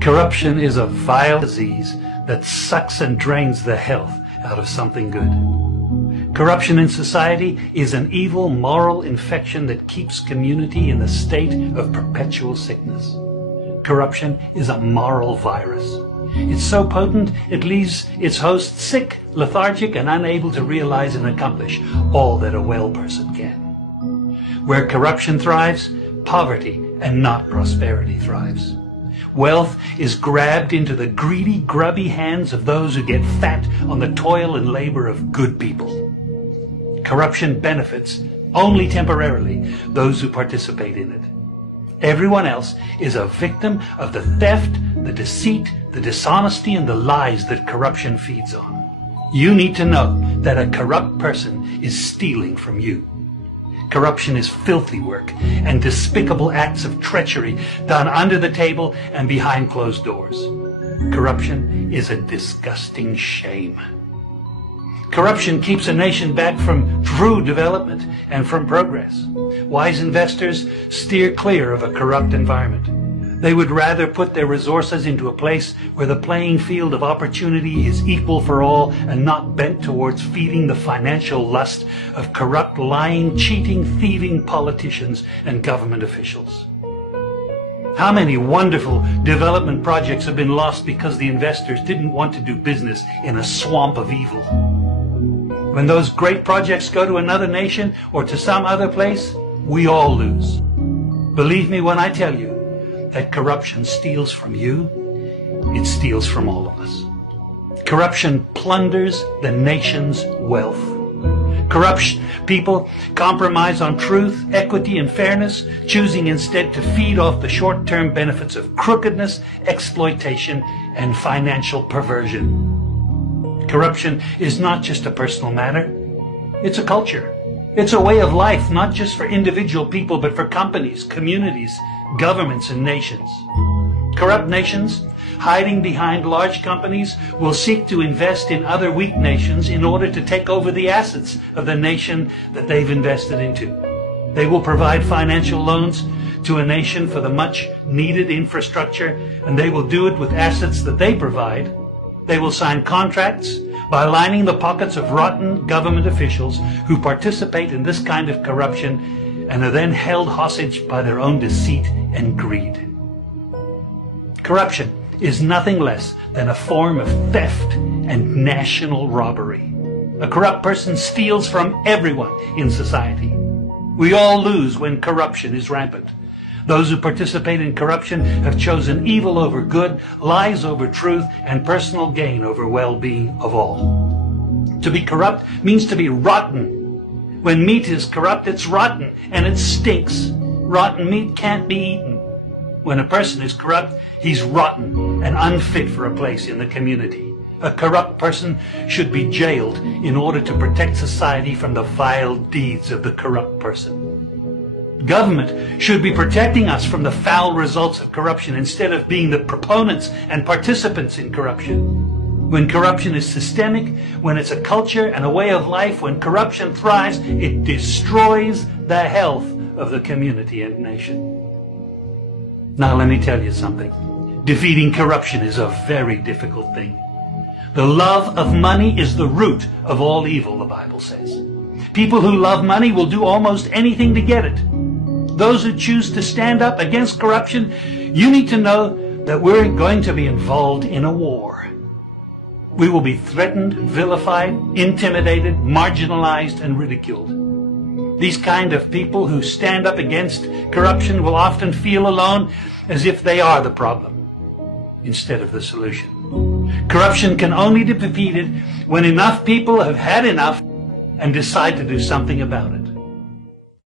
Corruption is a vile disease that sucks and drains the health out of something good. Corruption in society is an evil moral infection that keeps community in a state of perpetual sickness. Corruption is a moral virus. It's so potent it leaves its host sick, lethargic, and unable to realize and accomplish all that a well person can. Where corruption thrives, poverty and not prosperity thrives. Wealth is grabbed into the greedy, grubby hands of those who get fat on the toil and labor of good people. Corruption benefits only temporarily those who participate in it. Everyone else is a victim of the theft, the deceit, the dishonesty, and the lies that corruption feeds on. You need to know that a corrupt person is stealing from you. Corruption is filthy work and despicable acts of treachery done under the table and behind closed doors. Corruption is a disgusting shame. Corruption keeps a nation back from true development and from progress. Wise investors steer clear of a corrupt environment. They would rather put their resources into a place where the playing field of opportunity is equal for all and not bent towards feeding the financial lust of corrupt, lying, cheating, thieving politicians and government officials. How many wonderful development projects have been lost because the investors didn't want to do business in a swamp of evil? When those great projects go to another nation or to some other place, we all lose. Believe me when I tell you that corruption steals from you, it steals from all of us. Corruption plunders the nation's wealth. Corrupt people compromise on truth, equity, and fairness, choosing instead to feed off the short-term benefits of crookedness, exploitation, and financial perversion. Corruption is not just a personal matter. It's a culture. It's a way of life, not just for individual people, but for companies, communities, governments, and nations. Corrupt nations, hiding behind large companies, will seek to invest in other weak nations in order to take over the assets of the nation that they've invested into. They will provide financial loans to a nation for the much needed infrastructure, and they will do it with assets that they provide. They will sign contracts by lining the pockets of rotten government officials who participate in this kind of corruption and are then held hostage by their own deceit and greed. Corruption is nothing less than a form of theft and national robbery. A corrupt person steals from everyone in society. We all lose when corruption is rampant. Those who participate in corruption have chosen evil over good, lies over truth, and personal gain over well-being of all. To be corrupt means to be rotten. When meat is corrupt, it's rotten, and it stinks. Rotten meat can't be eaten. When a person is corrupt, he's rotten and unfit for a place in the community. A corrupt person should be jailed in order to protect society from the vile deeds of the corrupt person. Government should be protecting us from the foul results of corruption instead of being the proponents and participants in corruption. When corruption is systemic, when it's a culture and a way of life, when corruption thrives, it destroys the health of the community and nation. Now let me tell you something. Defeating corruption is a very difficult thing. The love of money is the root of all evil, the Bible says. People who love money will do almost anything to get it. Those who choose to stand up against corruption, you need to know that we're going to be involved in a war. We will be threatened, vilified, intimidated, marginalized, and ridiculed. These kind of people who stand up against corruption will often feel alone, as if they are the problem instead of the solution. Corruption can only be defeated when enough people have had enough and decide to do something about it.